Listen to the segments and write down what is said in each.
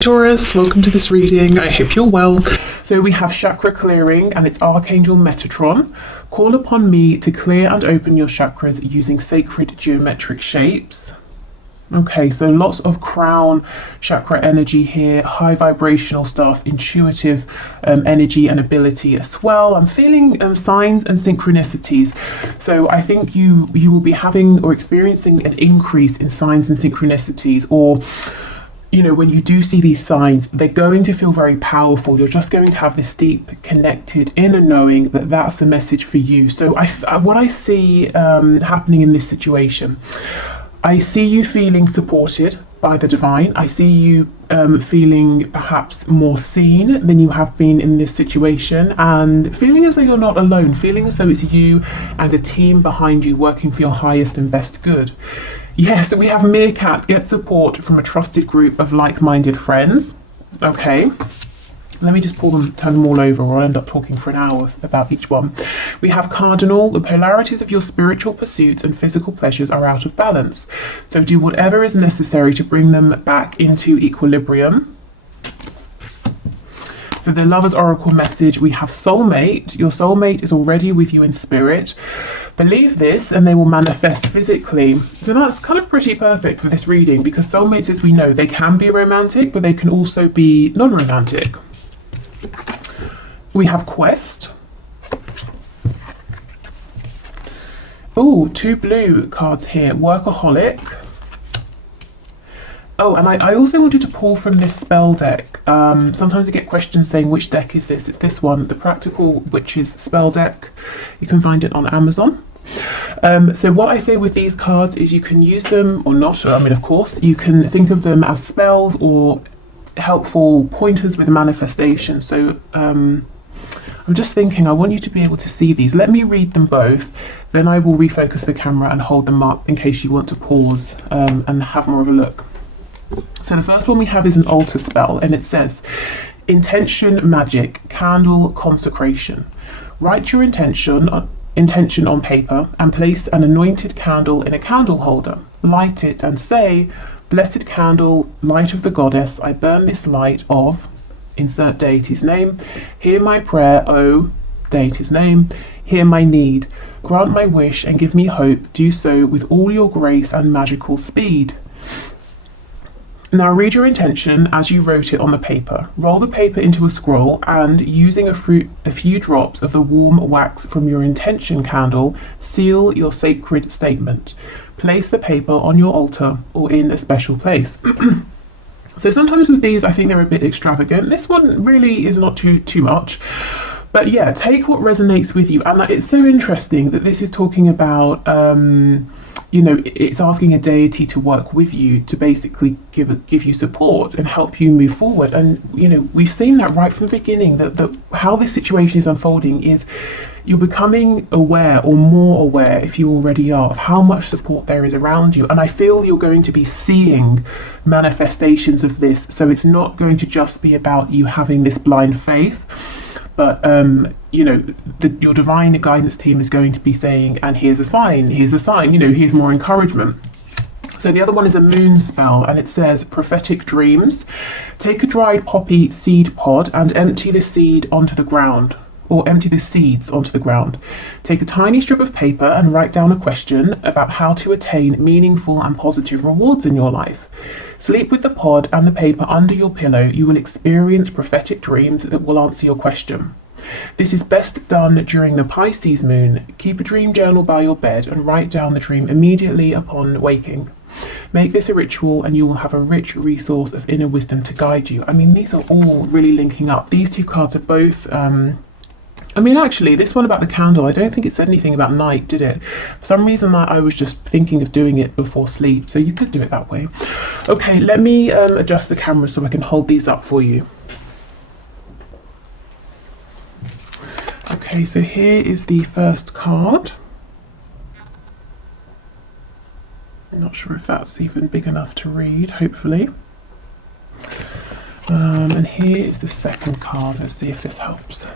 Taurus, welcome to this reading. I hope you're well. So we have chakra clearing and it's Archangel Metatron. Call upon me to clear and open your chakras using sacred geometric shapes. Okay, so lots of crown chakra energy here, high vibrational stuff, intuitive energy and ability as well. I'm feeling signs and synchronicities. So I think you will be having or experiencing an increase in signs and synchronicities, or you know, when you do see these signs, they're going to feel very powerful. You're just going to have this deep, connected inner knowing that that's the message for you. So what I see happening in this situation, I see you feeling supported by the divine. I see you feeling perhaps more seen than you have been in this situation, and feeling as though you're not alone, feeling as though it's you and a team behind you working for your highest and best good. Yes, we have Meerkat, get support from a trusted group of like-minded friends. Okay, let me just turn them all over, or I'll end up talking for an hour about each one. We have Cardinal, the polarities of your spiritual pursuits and physical pleasures are out of balance. So do whatever is necessary to bring them back into equilibrium. For the Lover's Oracle message, we have Soulmate. Your soulmate is already with you in spirit. Believe this and they will manifest physically. So that's kind of pretty perfect for this reading, because soulmates, as we know, they can be romantic, but they can also be non-romantic. We have Quest. Oh, 2 blue cards here. Workaholic. Oh, and I also wanted to pull from this spell deck. Sometimes I get questions saying, which deck is this? It's this one, the Practical Witches spell deck. You can find it on Amazon. So what I say with these cards is you can use them or not. I mean, of course, you can think of them as spells or helpful pointers with manifestation. So I'm just thinking, I want you to be able to see these. Let me read them both, then I will refocus the camera and hold them up in case you want to pause and have more of a look. So the first one we have is an altar spell, and it says, Intention Magic, Candle Consecration. Write your intention on paper and place an anointed candle in a candle holder. Light it and say, Blessed candle, light of the goddess, I burn this light of, insert deity's name, hear my prayer, O deity's name, hear my need, grant my wish and give me hope, do so with all your grace and magical speed. Now read your intention as you wrote it on the paper. Roll the paper into a scroll and, using a few drops of the warm wax from your intention candle, seal your sacred statement. Place the paper on your altar or in a special place. So sometimes with these, I think they're a bit extravagant. This one really is not too much. But yeah, take what resonates with you. And it's so interesting that this is talking about, you know, it's asking a deity to work with you to basically give you support and help you move forward. And, you know, we've seen that right from the beginning, that how this situation is unfolding is you're becoming aware, or more aware if you already are, of how much support there is around you. And I feel you're going to be seeing manifestations of this. So it's not going to just be about you having this blind faith, but you know, your divine guidance team is going to be saying, and here's a sign, you know, here's more encouragement. So the other one is a moon spell, and it says prophetic dreams. Take a dried poppy seed pod and empty the seed onto the ground, or empty the seeds onto the ground. Take a tiny strip of paper and write down a question about how to attain meaningful and positive rewards in your life. Sleep with the pod and the paper under your pillow. You will experience prophetic dreams that will answer your question. This is best done during the Pisces moon. Keep a dream journal by your bed and write down the dream immediately upon waking. Make this a ritual and you will have a rich resource of inner wisdom to guide you. I mean, these are all really linking up. These two cards are both I mean, actually, this one about the candle, I don't think it said anything about night, did it? For some reason, I was just thinking of doing it before sleep, so you could do it that way. Okay, let me adjust the camera so I can hold these up for you. Okay, so here is the first card. I'm not sure if that's even big enough to read, hopefully. And here is the second card. Let's see if this helps.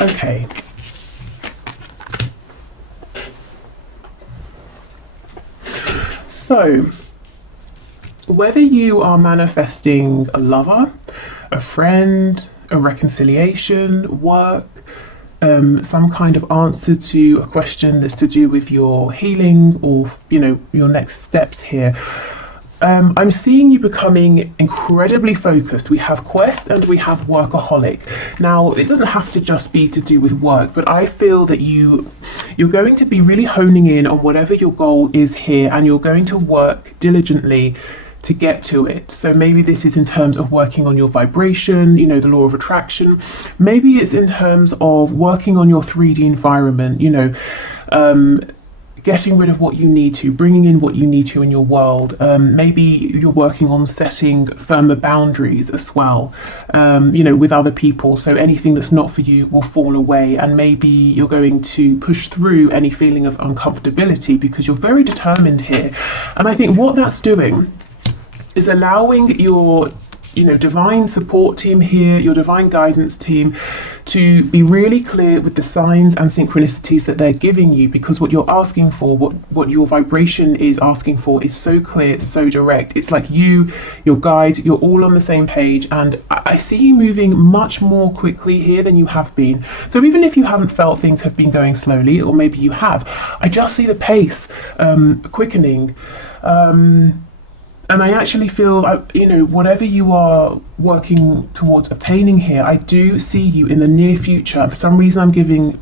Okay. So, whether you are manifesting a lover, a friend, a reconciliation, work, some kind of answer to a question that's to do with your healing or, you know, your next steps here, I'm seeing you becoming incredibly focused. We have quest and we have workaholic. Now, it doesn't have to just be to do with work, but I feel that you're going to be really honing in on whatever your goal is here, and you're going to work diligently to get to it. So maybe this is in terms of working on your vibration, you know, the law of attraction. Maybe it's in terms of working on your 3D environment, you know, getting rid of what you need to, bringing in what you need to in your world. Maybe you're working on setting firmer boundaries as well, you know, with other people. So anything that's not for you will fall away, and maybe you're going to push through any feeling of uncomfortability because you're very determined here. And I think what that's doing is allowing your, you know, divine support team here, your divine guidance team, to be really clear with the signs and synchronicities that they're giving you, because what you're asking for, what your vibration is asking for, is so clear, so direct. It's like you, your guides, you're all on the same page, and I see you moving much more quickly here than you have been. So even if you haven't felt things have been going slowly, or maybe you have, I just see the pace quickening. And I actually feel, you know, whatever you are working towards obtaining here, I do see you in the near future. For some reason, I'm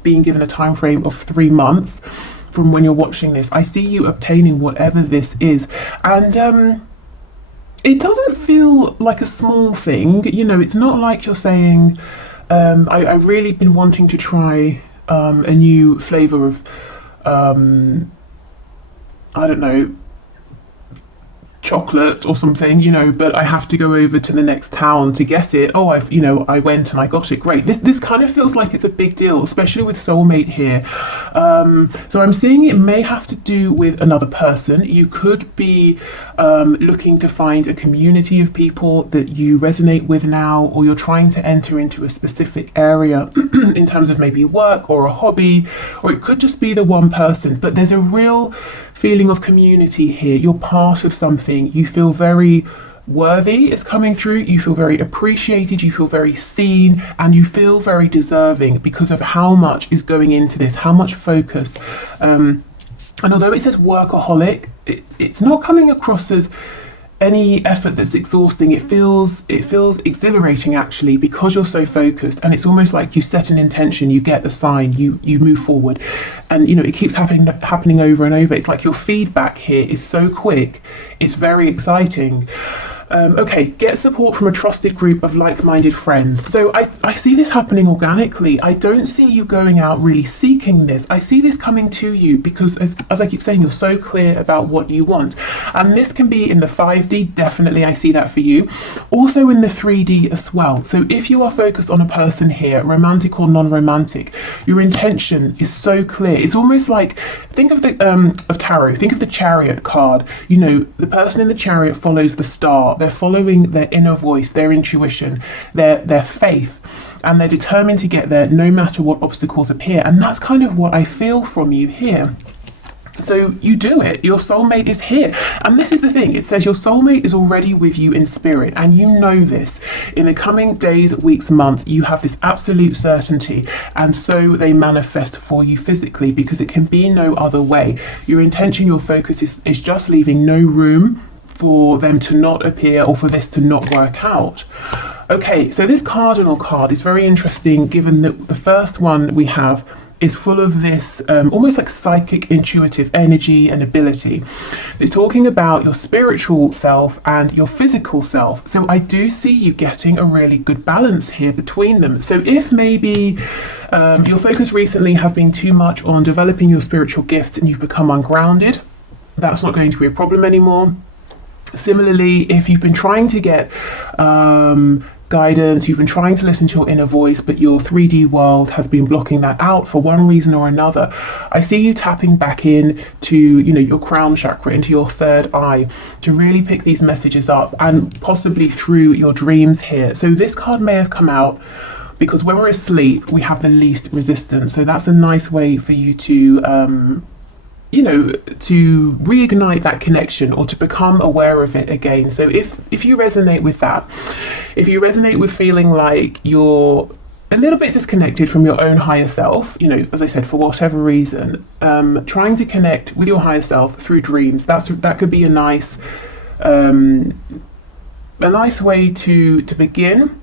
being given a time frame of 3 months from when you're watching this. I see you obtaining whatever this is. And it doesn't feel like a small thing. You know, it's not like you're saying, I've really been wanting to try a new flavour of, I don't know, chocolate or something, you know, but I have to go over to the next town to get it. Oh, I went and I got it. Great. This kind of feels like it's a big deal, especially with soulmate here. So I'm seeing it may have to do with another person. You could be looking to find a community of people that you resonate with now, or you're trying to enter into a specific area in terms of maybe work or a hobby, or it could just be the one person, but there's a real feeling of community here. You're part of something. You feel very worthy is coming through. You feel very appreciated. You feel very seen, and you feel very deserving because of how much is going into this, how much focus. And although it says workaholic, it's not coming across as any effort that's exhausting. It feels exhilarating actually, because you're so focused, and it's almost like you set an intention, you get the sign, you move forward, and you know it keeps happening over and over. It's like your feedback here is so quick, it's very exciting. Okay, get support from a trusted group of like-minded friends. So I see this happening organically. I don't see you going out really seeking this. I see this coming to you because, as I keep saying, you're so clear about what you want. And this can be in the 5D, definitely I see that for you. Also in the 3D as well. So if you are focused on a person here, romantic or non-romantic, your intention is so clear. It's almost like, think of the of tarot, think of the Chariot card. You know, the person in the Chariot follows the star. They're following their inner voice, their intuition, their faith, and they're determined to get there no matter what obstacles appear. And that's kind of what I feel from you here. So you do it. Your soulmate is here. And this is the thing. It says your soulmate is already with you in spirit. And you know this. In the coming days, weeks, months, you have this absolute certainty. And so they manifest for you physically, because it can be no other way. Your intention, your focus is just leaving no room for them to not appear or for this to not work out. Okay, so this cardinal card is very interesting, given that the first one we have is full of this almost like psychic, intuitive energy and ability. It's talking about your spiritual self and your physical self. So I do see you getting a really good balance here between them. So if maybe your focus recently has been too much on developing your spiritual gifts and you've become ungrounded, that's not going to be a problem anymore. Similarly, if you've been trying to get guidance, you've been trying to listen to your inner voice, but your 3D world has been blocking that out for one reason or another, I see you tapping back in to, you know, your crown chakra, into your third eye, to really pick these messages up, and possibly through your dreams here. So this card may have come out because when we're asleep, we have the least resistance. So that's a nice way for you to you know, to reignite that connection or to become aware of it again. So if you resonate with that, if you resonate with feeling like you're a little bit disconnected from your own higher self, you know, as I said, for whatever reason, trying to connect with your higher self through dreams, that could be a nice way to begin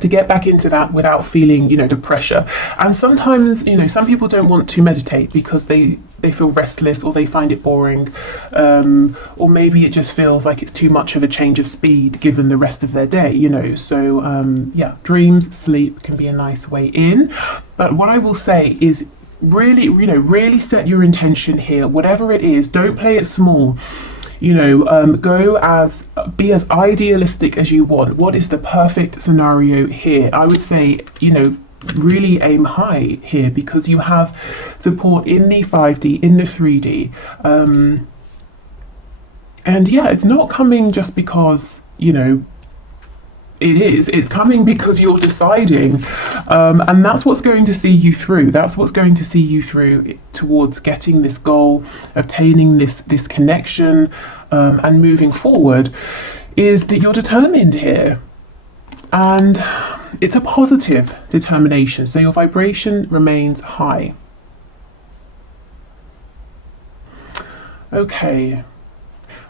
to get back into that without feeling, you know, the pressure. And sometimes, you know, some people don't want to meditate because they feel restless, or they find it boring, or maybe it just feels like it's too much of a change of speed given the rest of their day, you know. So yeah, dreams, sleep can be a nice way in. But what I will say is really, you know, really set your intention here, whatever it is. Don't play it small. You know, be as idealistic as you want. What is the perfect scenario here? I would say, you know, really aim high here, because you have support in the 5D, in the 3D. And yeah, it's not coming just because, you know, it's coming because you're deciding, and that's what's going to see you through. That's what's going to see you through towards getting this goal, obtaining this connection, and moving forward, is that you're determined here, and it's a positive determination, so your vibration remains high. Okay.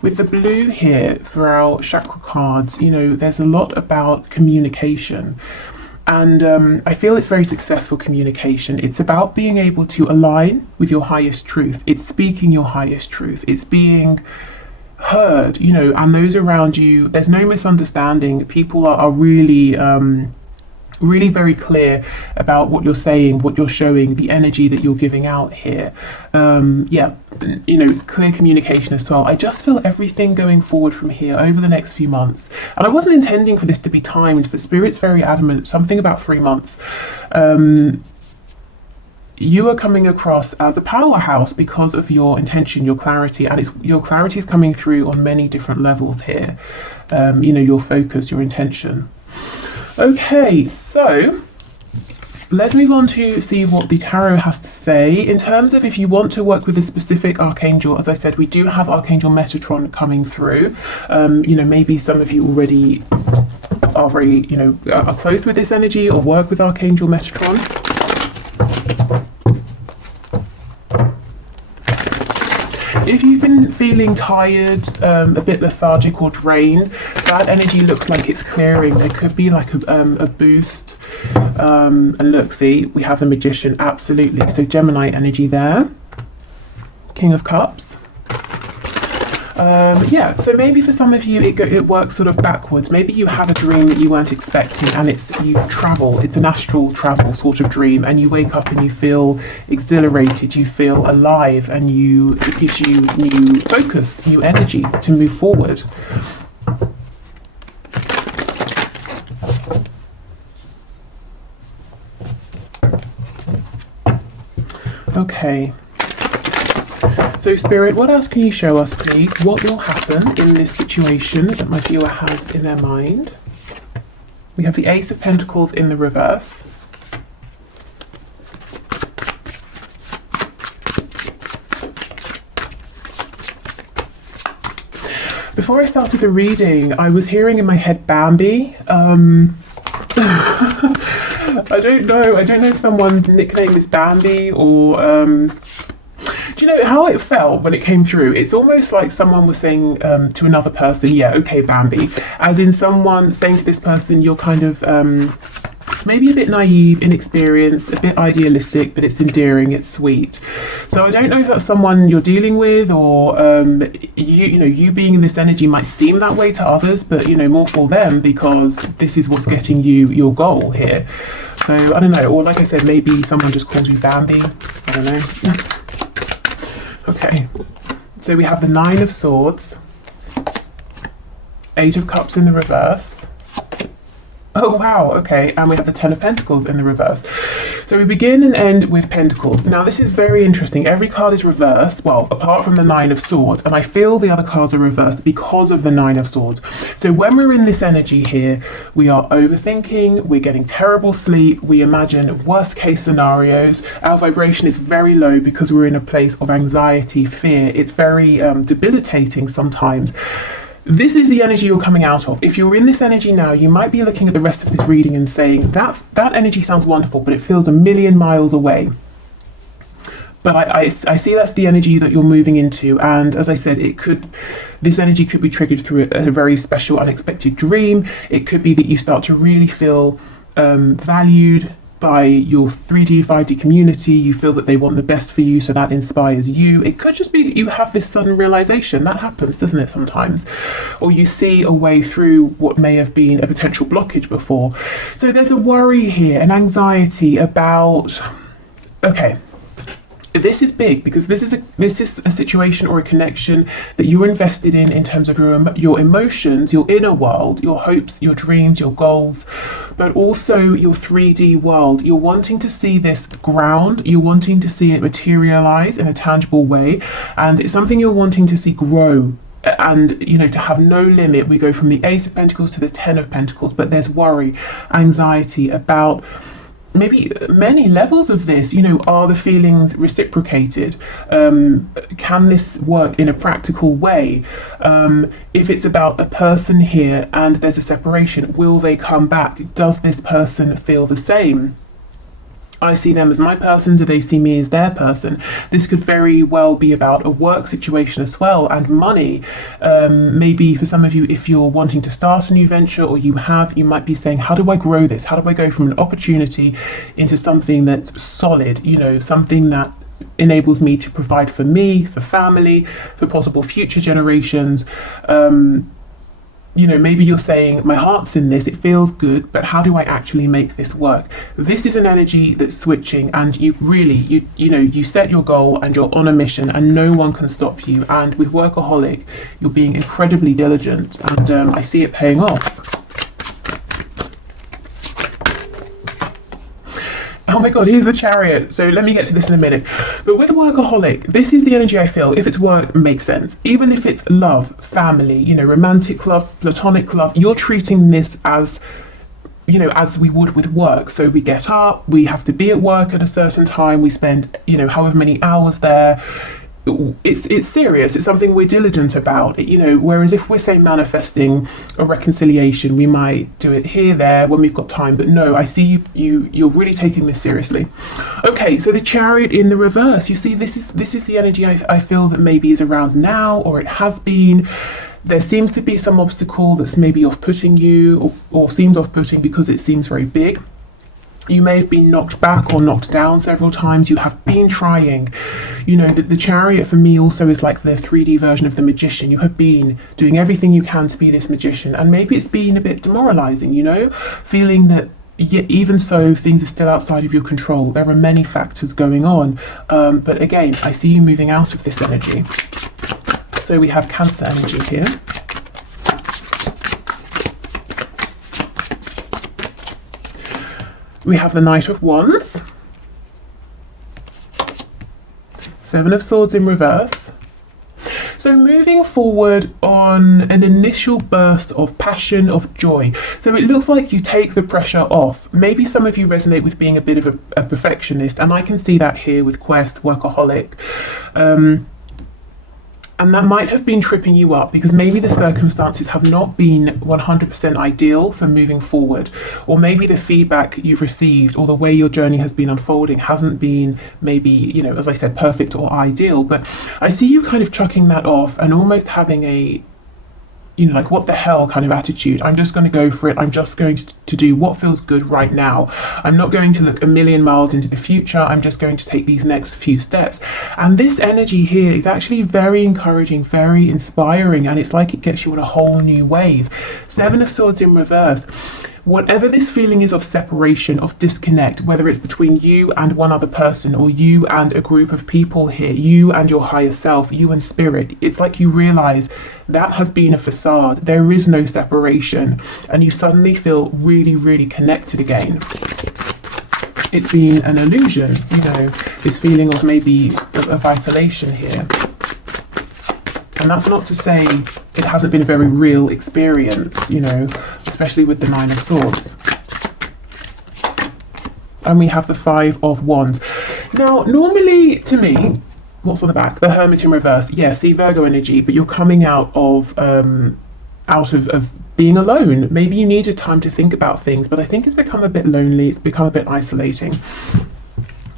With the blue here for our chakra cards, you know, there's a lot about communication, and I feel it's very successful communication. It's about being able to align with your highest truth. It's speaking your highest truth. It's being heard, you know, and those around you, there's no misunderstanding. People are really really very clear about what you're saying, what you're showing, the energy that you're giving out here. Yeah, you know, clear communication as well. I just feel everything going forward from here over the next few months, and I wasn't intending for this to be timed, but Spirit's very adamant, something about 3 months. You are coming across as a powerhouse because of your intention, your clarity, and your clarity is coming through on many different levels here. You know, your focus, your intention. Okay, so let's move on to see what the tarot has to say. In terms of if you want to work with a specific archangel, as I said, we do have Archangel Metatron coming through. You know, maybe some of you already are very, you know, are close with this energy or work with Archangel Metatron. If you've been feeling tired, a bit lethargic or drained, that energy looks like it's clearing. There could be like a boost. And look, see, we have the Magician, absolutely. So Gemini energy there. King of Cups. Yeah, so maybe for some of you it works sort of backwards. Maybe you have a dream that you weren't expecting, and you travel. It's an astral travel sort of dream, and you wake up and you feel exhilarated, you feel alive, and it gives you new focus, new energy to move forward. Okay. So Spirit, what else can you show us, please? What will happen in this situation that my viewer has in their mind? We have the Ace of Pentacles in the reverse. Before I started the reading, I was hearing in my head Bambi. I don't know if someone's nickname is Bambi or... Do you know how it felt when it came through? It's almost like someone was saying to another person, yeah, okay, Bambi. As in someone saying to this person, you're kind of maybe a bit naive, inexperienced, a bit idealistic, but it's endearing, it's sweet. So I don't know if that's someone you're dealing with, or you being in this energy might seem that way to others, but you know, more for them, because this is what's getting you your goal here. So I don't know, or like I said, maybe someone just calls you Bambi. I don't know. Okay, so we have the Nine of Swords, Eight of Cups in the reverse. Oh wow, okay, and we have the Ten of Pentacles in the reverse. So we begin and end with Pentacles. Now this is very interesting. Every card is reversed, well, apart from the Nine of Swords, and I feel the other cards are reversed because of the Nine of Swords. So when we're in this energy here, we are overthinking, we're getting terrible sleep, we imagine worst case scenarios, our vibration is very low because we're in a place of anxiety, fear. It's very debilitating sometimes. This is the energy you're coming out of. If you're in this energy now, you might be looking at the rest of this reading and saying, that energy sounds wonderful, but it feels a million miles away. But I see that's the energy that you're moving into. And as I said, this energy could be triggered through a very special, unexpected dream. It could be that you start to really feel valued by your 3D, 5D community. You feel that they want the best for you, so that inspires you. It could just be that you have this sudden realization. That happens, doesn't it, sometimes? Or you see a way through what may have been a potential blockage before. So there's a worry here, an anxiety about, okay, this is big because this is a situation or a connection that you're invested in terms of your emotions, your inner world, your hopes, your dreams, your goals, but also your 3D world. You're wanting to see this ground, you're wanting to see it materialize in a tangible way, and it's something you're wanting to see grow. And to have no limit. We go from the Ace of Pentacles to the Ten of Pentacles, but there's worry, anxiety about maybe many levels of this. Are the feelings reciprocated? Can this work in a practical way? If it's about a person here and there's a separation, will they come back? Does this person feel the same? I see them as my person, do they see me as their person? This could very well be about a work situation as well, and money. Maybe for some of you, if you're wanting to start a new venture, or you might be saying, how do I grow this? How do I go from an opportunity into something that's solid, something that enables me to provide for me, for family, for possible future generations? Maybe you're saying, my heart's in this, it feels good, but how do I actually make this work? This is an energy that's switching, and you set your goal and you're on a mission and no one can stop you. And with Workaholic, you're being incredibly diligent, and I see it paying off. Oh my God, here's the Chariot. So let me get to this in a minute. But with Workaholic, this is the energy I feel. If it's work, it makes sense. Even if it's love, family, romantic love, platonic love, you're treating this as, as we would with work. So we get up, we have to be at work at a certain time, we spend, however many hours there. It's serious. It's something we're diligent about, whereas if we're, say, manifesting a reconciliation, we might do it here, there, when we've got time. But no, I see you're really taking this seriously. Okay, so the Chariot in the reverse, you see, this is the energy I feel that maybe is around now, or it has been. There seems to be some obstacle that's maybe off-putting you, or seems off-putting because it seems very big. You may have been knocked back or knocked down several times. You have been trying. The Chariot for me also is like the 3D version of the Magician. You have been doing everything you can to be this magician, and maybe it's been a bit demoralizing, feeling that even so things are still outside of your control. There are many factors going on, but again, I see you moving out of this energy. So we have Cancer energy here. We have the Knight of Wands, Seven of Swords in reverse. So moving forward on an initial burst of passion, of joy. So it looks like you take the pressure off. Maybe some of you resonate with being a bit of a perfectionist, and I can see that here with Quest, Workaholic. And that might have been tripping you up because maybe the circumstances have not been 100% ideal for moving forward, or maybe the feedback you've received or the way your journey has been unfolding hasn't been maybe, as I said, perfect or ideal. But I see you kind of chucking that off and almost having a like, what the hell kind of attitude. I'm just going to go for it. I'm just going to do what feels good right now. I'm not going to look a million miles into the future. I'm just going to take these next few steps. And this energy here is actually very encouraging, very inspiring, and it's like it gets you on a whole new wave. Seven of Swords in reverse. Whatever this feeling is of separation, of disconnect, whether it's between you and one other person, or you and a group of people here, you and your higher self, you and spirit, it's like you realize that has been a facade. There is no separation, and you suddenly feel really, really connected again. it's been an illusion, you know, this feeling of maybe of isolation here. And that's not to say it hasn't been a very real experience, you know, especially with the Nine of Swords. And we have the Five of Wands. Now, normally, to me, what's on the back? The Hermit in reverse. Yeah, see, Virgo energy, but you're coming out of being alone. Maybe you needed time to think about things, but I think it's become a bit lonely. It's become a bit isolating.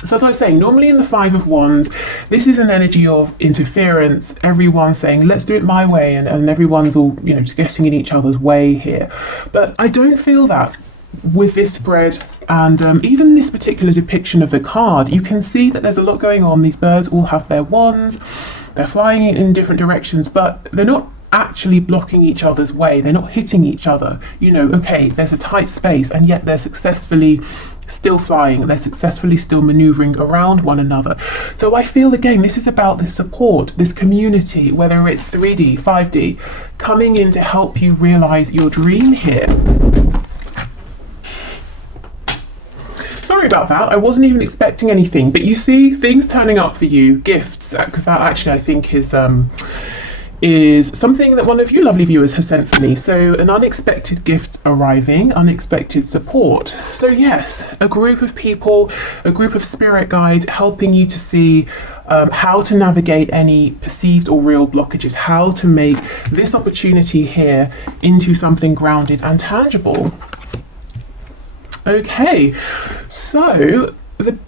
So as I was saying, normally in the Five of Wands, this is an energy of interference, everyone saying, let's do it my way, and everyone's all, you know, just getting in each other's way here. But I don't feel that with this spread, and even this particular depiction of the card. You can see that there's a lot going on. These birds all have their wands, they're flying in different directions, but they're not actually blocking each other's way, they're not hitting each other. You know, okay, there's a tight space, and yet they're successfully still flying, they're successfully still maneuvering around one another. So I feel, again, this is about this support, this community, whether it's 3D, 5D, coming in to help you realize your dream here. Sorry about that, I wasn't even expecting anything, but you see things turning up for you, gifts, because that actually I think is something that one of you lovely viewers has sent for me. So an unexpected gift arriving, unexpected support. So yes, a group of people, a group of spirit guides helping you to see how to navigate any perceived or real blockages, how to make this opportunity here into something grounded and tangible. Okay, so the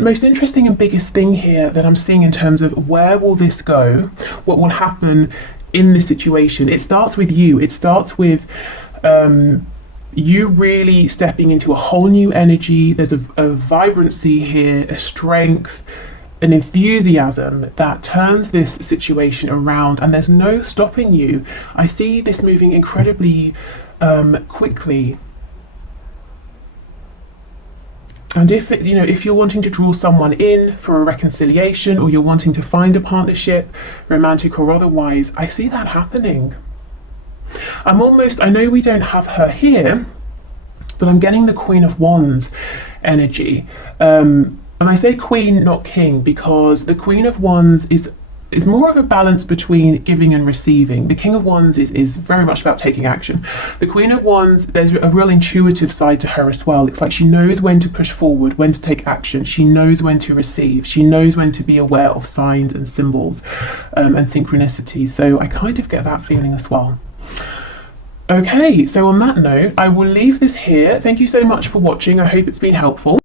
most interesting and biggest thing here that I'm seeing in terms of where will this go, what will happen in this situation, it starts with you. It starts with you really stepping into a whole new energy. There's a vibrancy here, a strength, an enthusiasm that turns this situation around, and there's no stopping you. I see this moving incredibly quickly. And if you're wanting to draw someone in for a reconciliation, or you're wanting to find a partnership, romantic or otherwise, I see that happening. I know we don't have her here, but I'm getting the Queen of Wands energy. And I say queen, not king, because the Queen of Wands is more of a balance between giving and receiving. The King of Wands is very much about taking action. The Queen of Wands, there's a real intuitive side to her as well. It's like she knows when to push forward, when to take action. She knows when to receive. She knows when to be aware of signs and symbols and synchronicities. So I kind of get that feeling as well. Okay, so on that note, I will leave this here. Thank you so much for watching. I hope it's been helpful.